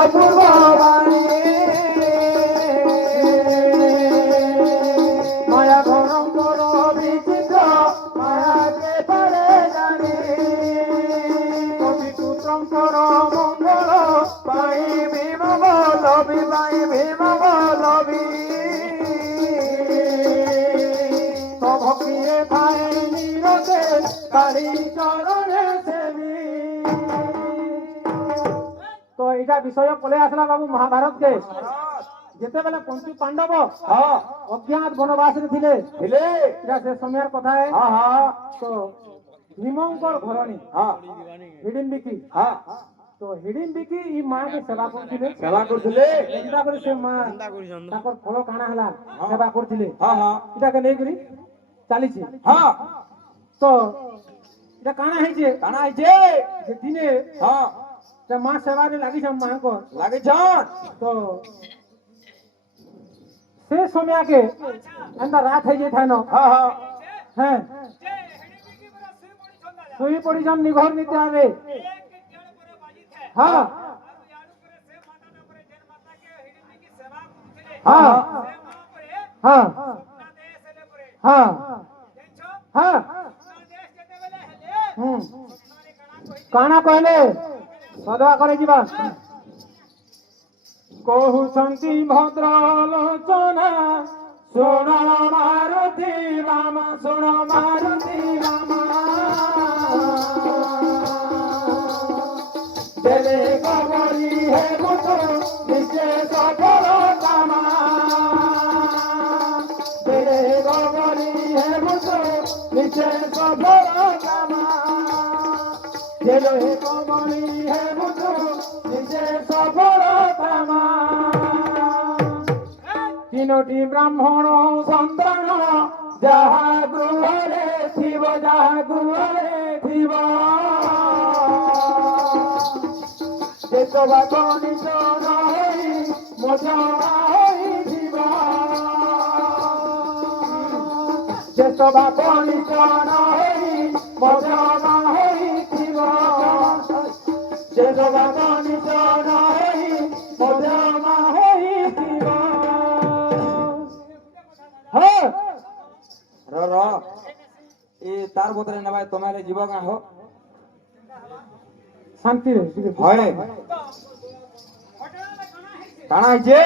অপূর্ব বাণী মায়া ঘরম বড় বিচিত্র মায়াকে পারে জানি কবি সূত্রঙ্কর মঙ্গল পাই ভীম বলবি পাই ভীম বলবি তো ভক্তিয়ে পাই নিরতে কালী চরণে সেবি। তো এটা বিষয় পলে আসলা বাবু মহাভারত কে যেতেবেলে পঞ্চু পাণ্ডব অজ্ঞাত বনবাসে ଥିଲେ এটা সে সময়ের কথা তো ভীমঙ্কর ঘরণী হিডিম্বিকি তো হিডিম্বিকি ই মাকে সেবা করଥିଲେ চিন্তা করে সে মা তাকর ফল কাଣା ହେଲା সেবা করଥିଲେ এটাকে নেইকরি চালিছে তো এটা কাଣା ହେଇছে যে দিনে ସେ ମା ସେବାରେ ଲାଗିଛନ୍ ମାଙ୍କର ତ ସେ ସମୟକେ ଏନ୍ତା ରାତ ହେଇଯାଇଥାନ ହେଁ ଶୋଇ ପଡ଼ିଛନ୍ ନିଘର ନିଦ୍ରାରେ ହଁ ହଁ ହଁ ହଁ ହଁ କାଣା କହିଲେ ସଦା করে ଯିବା କହୁଛନ୍ତି ଭଦ୍ର ଲୋଚନା ଶୁଣ ମାରୁତି ରାମ ଶୁଣ ମାରୁତି ରାମ ଦେଲେ ଗବଳି ହେ ମୁତ ନିଜେ ସଫଳ କାମ ଦେଲେ ଗବଳି ହେ ମୁତ ନିଜେ ସଫଳ କାମ ଦେଲେ ଗବଳି ହେ ମୁତ ନିଜେ ସଫଳ କାମ ତିନୋଟି ବ୍ରାହ୍ମଣ ସନ୍ତାନ ଯାହା ଗୃହରେ ଥିବ ଦେଶବାକ ନିଜ ରହି ମଜା ହୋଇଥିବ ଦେଶବାକ ନିଜ ରହି ମଜା ହୋଇଥିବ ଦେଶବାକ ନିଜ ରହି ମଜା ହୋଇଥିବ। ଏ ତାର ବଦଳରେ ନେବା ତମେ ଯିବ ଗାଁ ହୋ ଶାନ୍ତିରେ କାଣା ହେଇଛେ